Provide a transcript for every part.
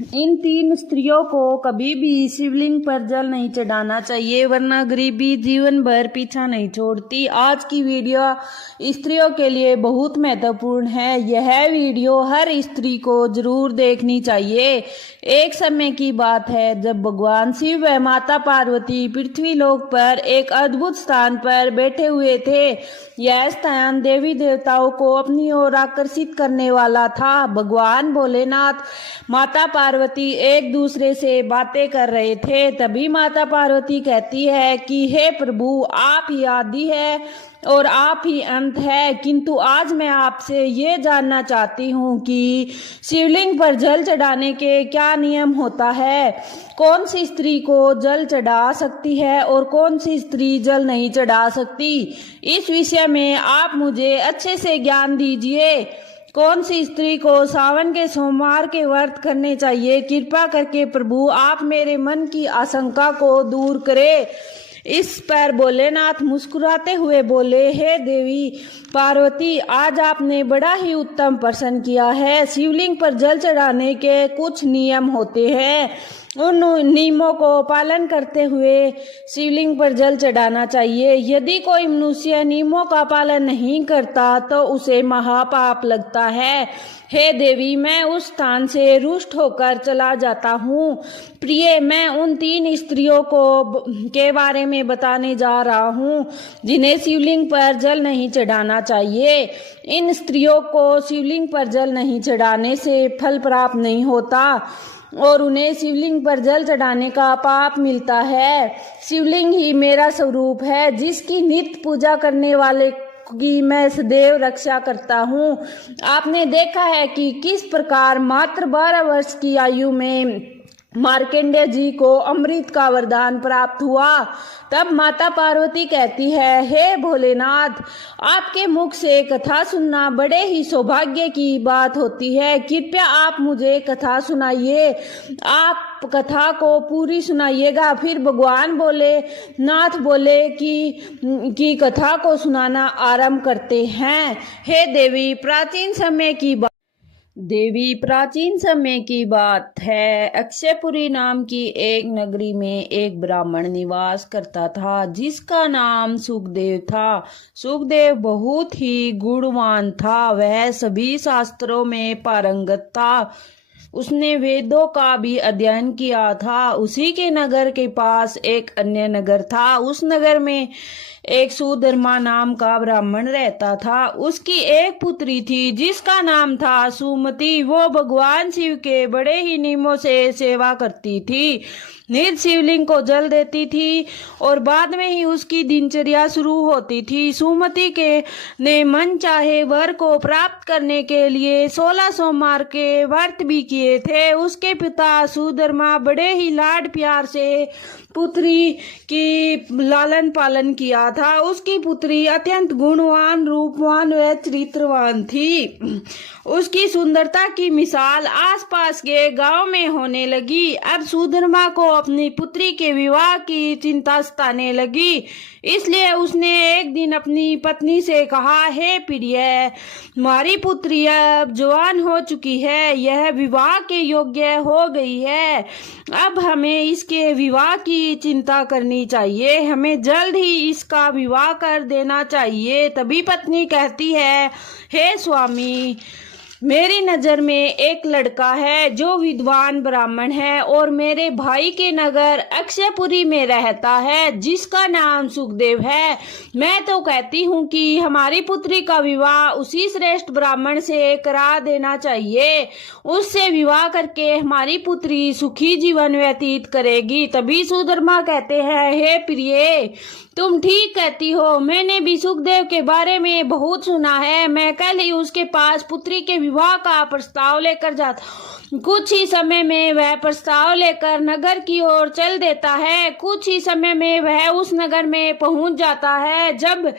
इन 3 स्त्रियों को कभी भी शिवलिंग पर जल नहीं चढ़ाना चाहिए, वरना गरीबी जीवन भर पीछा नहीं छोड़ती। आज की वीडियो स्त्रियों के लिए बहुत महत्वपूर्ण है। यह वीडियो हर स्त्री को जरूर देखनी चाहिए। एक समय की बात है जब भगवान शिव व माता पार्वती पृथ्वी लोक पर एक अद्भुत स्थान पर बैठे हुए थे। यह स्थान देवी देवताओं को अपनी ओर आकर्षित करने वाला था। भगवान भोलेनाथ, माता पार्वती एक दूसरे से बातें कर रहे थे। तभी माता पार्वती कहती है कि हे प्रभु, आप ही आदि है और आप ही अंत है, किंतु आज मैं आपसे ये जानना चाहती हूँ कि शिवलिंग पर जल चढ़ाने के क्या नियम होता है। कौन सी स्त्री को जल चढ़ा सकती है और कौन सी स्त्री जल नहीं चढ़ा सकती। इस विषय में आप मुझे अच्छे से ज्ञान दीजिए। कौन सी स्त्री को सावन के सोमवार के व्रत करने चाहिए। कृपा करके प्रभु आप मेरे मन की आशंका को दूर करें। इस पर भोलेनाथ मुस्कुराते हुए बोले, हे देवी पार्वती, आज आपने बड़ा ही उत्तम प्रश्न किया है। शिवलिंग पर जल चढ़ाने के कुछ नियम होते हैं। उन नियमों को पालन करते हुए शिवलिंग पर जल चढ़ाना चाहिए। यदि कोई मनुष्य नियमों का पालन नहीं करता तो उसे महापाप लगता है। हे देवी, मैं उस स्थान से रुष्ट होकर चला जाता हूँ। प्रिय, मैं उन 3 स्त्रियों के बारे में बताने जा रहा हूँ जिन्हें शिवलिंग पर जल नहीं चढ़ाना चाहिए। इन स्त्रियों को शिवलिंग पर जल नहीं चढ़ाने से फल प्राप्त नहीं होता और उन्हें शिवलिंग पर जल चढ़ाने का पाप मिलता है। शिवलिंग ही मेरा स्वरूप है, जिसकी नित्य पूजा करने वाले की मैं सदैव रक्षा करता हूँ। आपने देखा है कि किस प्रकार मात्र 12 वर्ष की आयु में मार्कंडेय जी को अमृत का वरदान प्राप्त हुआ। तब माता पार्वती कहती है, हे भोलेनाथ, आपके मुख से कथा सुनना बड़े ही सौभाग्य की बात होती है। कृपया आप मुझे कथा सुनाइए। आप कथा को पूरी सुनाइएगा। फिर भगवान भोलेनाथ बोले कि कथा को सुनाना आरंभ करते हैं। हे देवी, प्राचीन समय की बात है। अक्षयपुरी नाम की एक नगरी में एक ब्राह्मण निवास करता था जिसका नाम सुखदेव था। सुखदेव बहुत ही गुणवान था। वह सभी शास्त्रों में पारंगत था। उसने वेदों का भी अध्ययन किया था। उसी के नगर के पास एक अन्य नगर था। उस नगर में एक सुधर्मा नाम का ब्राह्मण रहता था। उसकी एक पुत्री थी जिसका नाम था सुमति। वो भगवान शिव के बड़े ही नियमों से सेवा करती थी। नित्य शिवलिंग को जल देती थी और बाद में ही उसकी दिनचर्या शुरू होती थी। सुमति ने मन चाहे वर को प्राप्त करने के लिए 16 सोमवार के व्रत भी किए थे। उसके पिता सुधर्मा बड़े ही लाड प्यार से पुत्री की लालन पालन किया था। उसकी पुत्री अत्यंत गुणवान, रूपवान व चरित्रवान थी। उसकी सुंदरता की मिसाल आसपास के गांव में होने लगी। अब सुधर्मा को अपनी पुत्री के विवाह की चिंता सताने लगी। इसलिए उसने एक दिन अपनी पत्नी से कहा, हे प्रिय, हमारी पुत्री अब जवान हो चुकी है, यह विवाह के योग्य हो गई है। अब हमें इसके विवाह की चिंता करनी चाहिए। हमें जल्द ही इसका विवाह कर देना चाहिए। तभी पत्नी कहती है, हे स्वामी, मेरी नज़र में एक लड़का है जो विद्वान ब्राह्मण है और मेरे भाई के नगर अक्षयपुरी में रहता है जिसका नाम सुखदेव है। मैं तो कहती हूँ कि हमारी पुत्री का विवाह उसी श्रेष्ठ ब्राह्मण से करा देना चाहिए। उससे विवाह करके हमारी पुत्री सुखी जीवन व्यतीत करेगी। तभी सुधर्मा कहते हैं, हे प्रिय, तुम ठीक कहती हो। मैंने भी सुखदेव के बारे में बहुत सुना है। मैं कल ही उसके पास पुत्री के विवाह का प्रस्ताव लेकर जाता। कुछ ही समय में वह प्रस्ताव लेकर नगर की ओर चल देता है। कुछ ही समय में वह उस नगर में पहुंच जाता है। जब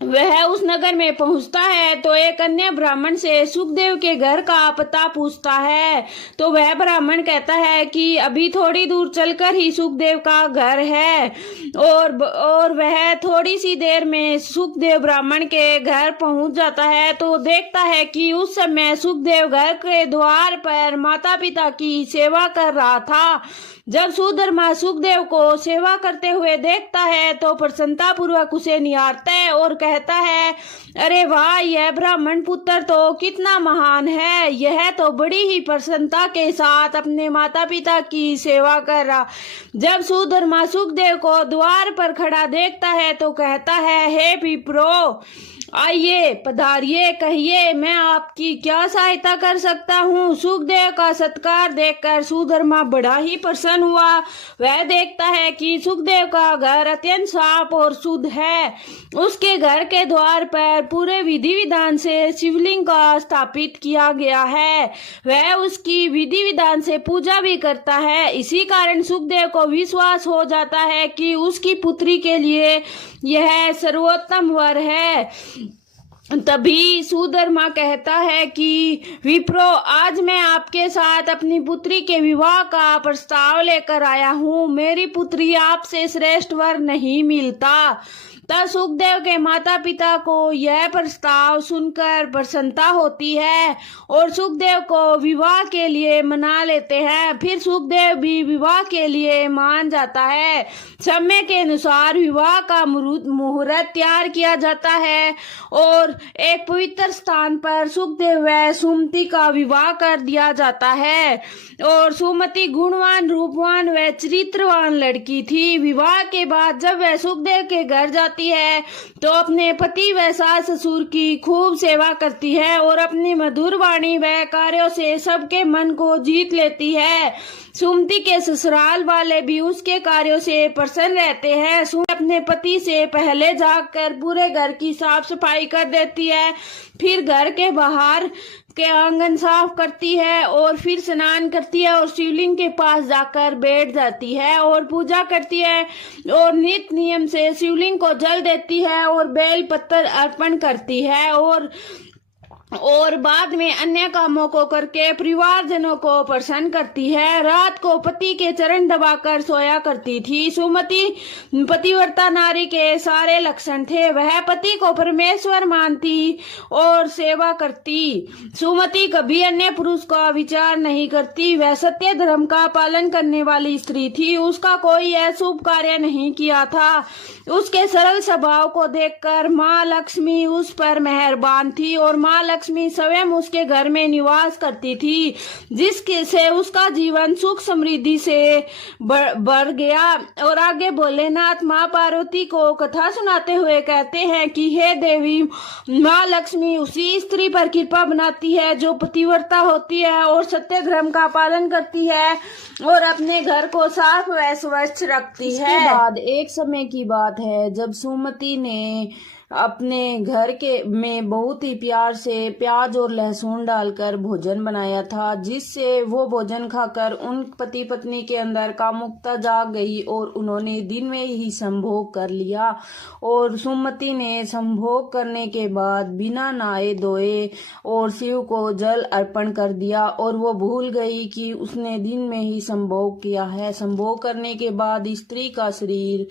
वह उस नगर में पहुंचता है तो एक अन्य ब्राह्मण से सुखदेव के घर का पता पूछता है। तो वह ब्राह्मण कहता है कि अभी थोड़ी दूर चलकर ही सुखदेव का घर है। और वह थोड़ी सी देर में सुखदेव ब्राह्मण के घर पहुंच जाता है तो देखता है कि उस समय सुखदेव घर के द्वार पर माता पिता की सेवा कर रहा था। जब सुधर्मा सुखदेव को सेवा करते हुए देखता है तो प्रसन्नता पूर्वक उसे निहारता है और कहता है, अरे वाह, यह ब्राह्मण पुत्र तो कितना महान है। यह तो बड़ी ही प्रसन्नता के साथ अपने माता पिता की सेवा कर रहा। जब सुधर्मा सुखदेव को द्वार पर खड़ा देखता है तो कहता है, हे विप्रो, आइए पधारिए, कहिए मैं आपकी क्या सहायता कर सकता हूँ। सुखदेव का सत्कार देखकर सुधर्मा बड़ा ही प्रसन्न हुआ। वह देखता है कि सुखदेव का घर अत्यंत साफ और शुद्ध है। उसके घर के द्वार पर पूरे विधि विधान से शिवलिंग का स्थापित किया गया है। वह उसकी विधि विधान से पूजा भी करता है। इसी कारण सुखदेव को विश्वास हो जाता है कि उसकी पुत्री के लिए यह सर्वोत्तम वर है। तभी सुधर्मा कहता है कि विप्रो, आज मैं आपके साथ अपनी पुत्री के विवाह का प्रस्ताव लेकर आया हूँ। मेरी पुत्री आपसे श्रेष्ठ वर नहीं मिलता। तब सुखदेव के माता पिता को यह प्रस्ताव सुनकर प्रसन्नता होती है और सुखदेव को विवाह के लिए मना लेते हैं। फिर सुखदेव भी विवाह के लिए मान जाता है। समय के अनुसार विवाह का मुहूर्त तैयार किया जाता है और एक पवित्र स्थान पर सुखदेव व सुमति का विवाह कर दिया जाता है। और सुमति गुणवान, रूपवान व चरित्रवान लड़की थी। विवाह के बाद जब वह सुखदेव के घर जाती है तो अपने पति व सास ससुर की खूब सेवा करती है और अपनी मधुर वाणी व कार्यों से सबके मन को जीत लेती है। सुमति के ससुराल वाले भी उसके कार्यों से प्रसन्न रहते हैं। सुमति अपने पति से पहले जाकर पूरे घर की साफ सफाई कर देती है, फिर घर के बाहर के आंगन साफ करती है और फिर स्नान करती है और शिवलिंग के पास जाकर बैठ जाती है और पूजा करती है और नित्य नियम से शिवलिंग को जल देती है और बेल पत्तर अर्पण करती है और बाद में अन्य कामों को करके परिवारजनों को प्रसन्न करती है। रात को पति के चरण दबाकर सोया करती थी। सुमति पतिव्रता नारी के सारे लक्षण थे। वह पति को परमेश्वर मानती और सेवा करती। सुमति कभी अन्य पुरुष का विचार नहीं करती। वह सत्य धर्म का पालन करने वाली स्त्री थी। उसका कोई अशुभ कार्य नहीं किया था। उसके सरल स्वभाव को देखकर माँ लक्ष्मी उस पर मेहरबान थी और माँ लक्ष्मी स्वयं उसके घर में निवास करती थी, जिसके से उसका जीवन सुख समृद्धि से बढ़ गया। और आगे भोलेनाथ माँ पार्वती को कथा सुनाते हुए कहते हैं कि हे देवी, माँ लक्ष्मी उसी स्त्री पर कृपा बनाती है जो पतिव्रता होती है और सत्य धर्म का पालन करती है और अपने घर को साफ व स्वच्छ रखती है। इसके बाद एक समय की बात है जब सुमति ने अपने घर के में बहुत ही प्यार से प्याज और लहसुन डालकर भोजन बनाया था, जिससे वो भोजन खाकर उन पति पत्नी के अंदर कामुकता जाग गई और उन्होंने दिन में ही संभोग कर लिया। और सुमति ने संभोग करने के बाद बिना नहाए धोए और शिव को जल अर्पण कर दिया और वो भूल गई कि उसने दिन में ही संभोग किया है। संभोग करने के बाद स्त्री का शरीर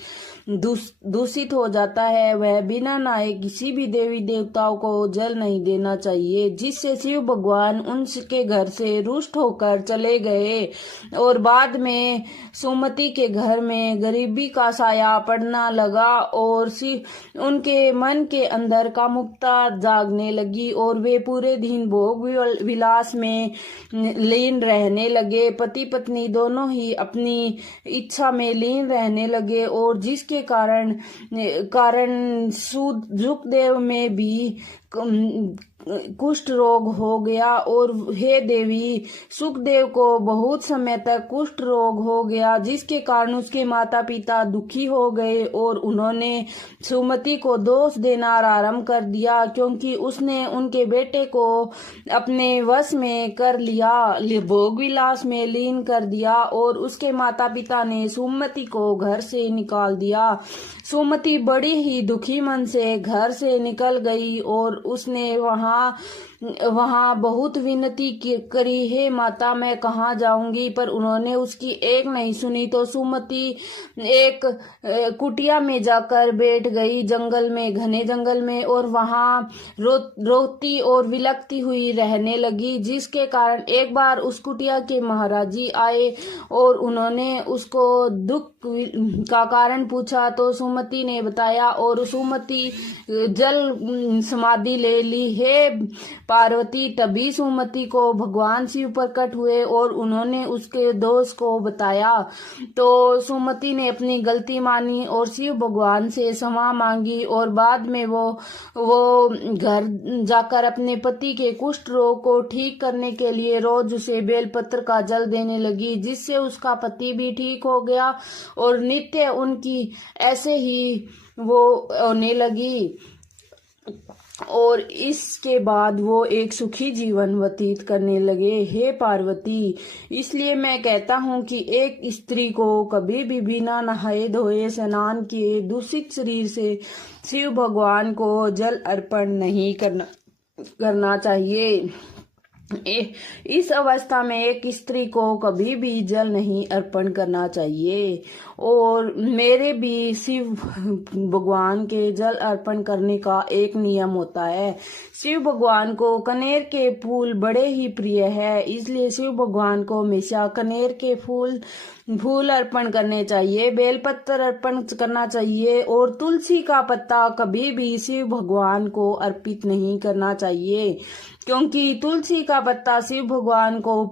दूषित हो जाता है। वह बिना नहाए किसी भी देवी देवताओं को जल नहीं देना चाहिए, जिससे शिव भगवान उनके घर से रुष्ट होकर चले गए। और बाद में सुमति के घर में गरीबी का साया पड़ना लगा और उनके मन के अंदर कामुकता जागने लगी और वे पूरे दिन भोग विलास में लीन रहने लगे। पति पत्नी दोनों ही अपनी इच्छा में लीन रहने लगे और जिसके कारण सुखदेव में भी कुष्ठ रोग हो गया और हे देवी, सुखदेव को बहुत समय तक कुष्ठ रोग हो गया, जिसके कारण उसके माता पिता दुखी हो गए और उन्होंने सुमति को दोष देना आरंभ कर दिया, क्योंकि उसने उनके बेटे को अपने वश में कर लिया, भोग विलास में लीन कर दिया और उसके माता पिता ने सुमति को घर से निकाल दिया। सुमति बड़ी ही दुखी मन से घर से निकल गई और उसने वहां बहुत विनती करी, हे माता मैं कहाँ जाऊंगी, पर उन्होंने उसकी एक नहीं सुनी। तो सुमति एक कुटिया में जाकर बैठ गई जंगल में, घने जंगल में, और वहां रोती और विलखती हुई रहने लगी, जिसके कारण एक बार उस कुटिया के महाराजी आए और उन्होंने उसको दुख का कारण पूछा। तो सुमति ने बताया और सुमति जल समाधि ले ली। हे पार्वती, तभी सुमति को भगवान शिव प्रकट हुए और उन्होंने उसके दोष को बताया। तो सुमति ने अपनी गलती मानी और शिव भगवान से क्षमा मांगी और बाद में वो घर जाकर अपने पति के कुष्ठ रोग को ठीक करने के लिए रोज उसे बेलपत्र का जल देने लगी, जिससे उसका पति भी ठीक हो गया और नित्य उनकी ऐसे ही वो होने लगी और इसके बाद वो एक सुखी जीवन व्यतीत करने लगे। हे पार्वती, इसलिए मैं कहता हूँ कि एक स्त्री को कभी भी बिना नहाए धोए स्नान किए दूषित शरीर से शिव भगवान को जल अर्पण नहीं करना चाहिए। इस अवस्था में एक स्त्री को कभी भी जल नहीं अर्पण करना चाहिए। और मेरे भी शिव भगवान के जल अर्पण करने का एक नियम होता है। शिव भगवान को कनेर के फूल बड़े ही प्रिय है, इसलिए शिव भगवान को हमेशा कनेर के फूल अर्पण करने चाहिए, बेलपत्र अर्पण करना चाहिए और तुलसी का पत्ता कभी भी शिव भगवान को अर्पित नहीं करना चाहिए, क्योंकि तुलसी का पत्ता शिव भगवान को